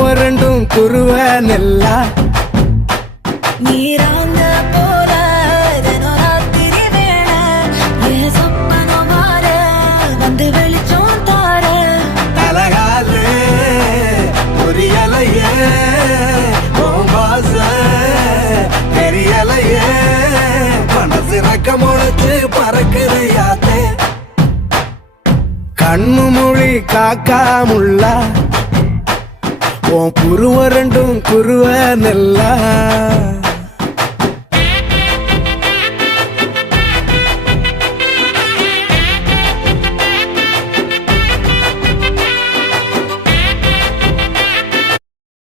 புருவரண்டும் குருவ நெல்லா நீராங்க போல தினராத்திரி வேள என் சொப்பனம் மாற வந்து வெளிச்சம் தார அழகாலே புரியலையே உன் வாச தெரியலையே மனசு ரக்க முளைச்சு பறக்குதையாத்தே கண்ணு மொழி காக்காமுள்ளா உன் புருவரண்டும் குருவ நெல்லா